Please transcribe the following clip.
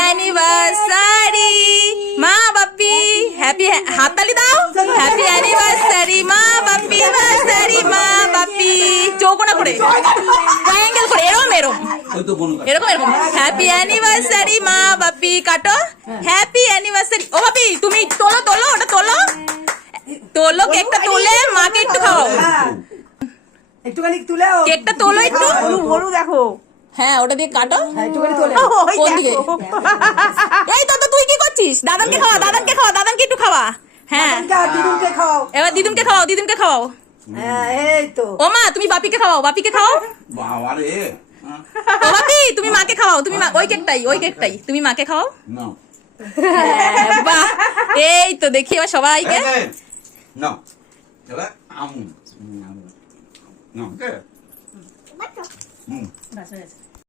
Anniversary মা Bappi, happy হাততালি দাও, হ্যাপি অ্যানিভার্সারি মা বাপ্পি, অ্যানিভার্সারি মা বাপ্পি, চৌকোনা করে ট্রায়াঙ্গেল করে এরকম এরকম এরকম এরকম, হ্যাপি অ্যানিভার্সারি মা বাপ্পি, কাটো হ্যাপি অ্যানিভার্সারি। ও বাপি তুমি তোলো তোলো, ওটা তোলো তোলো, কেকটা তুলে মাকে একটু খাওয়াও, একটুখানি তুলে কেকটা তোলো একটু, গরু দেখো, হ্যাঁ ওটা দিয়ে কাটো, একটুখানি তোলে কোন দিকে? এই তো তুই কি করছিস? দাদানকে খাওয়া, দাদানকে খাওয়া, দাদানকে একটু খাওয়া, হ্যাঁ দিদুনকে খাও, এবার দিদুনকে খাওয়াও, দিদুনকে খাওয়াও। হ্যাঁ এই তো ও মা তুমি বাপিকে খাওয়াও, বাপিকে খাওয়াও। বাবা রে ও বাপি তুমি মাকে খাওয়াও, তুমি ওই কেকটাই, ওই কেকটাই তুমি মাকে খাওয়াও। না হ্যাঁ, বাহ, এই তো দেখি এবার সবাইকে। না এবার আম না কে বাস হয়েছে।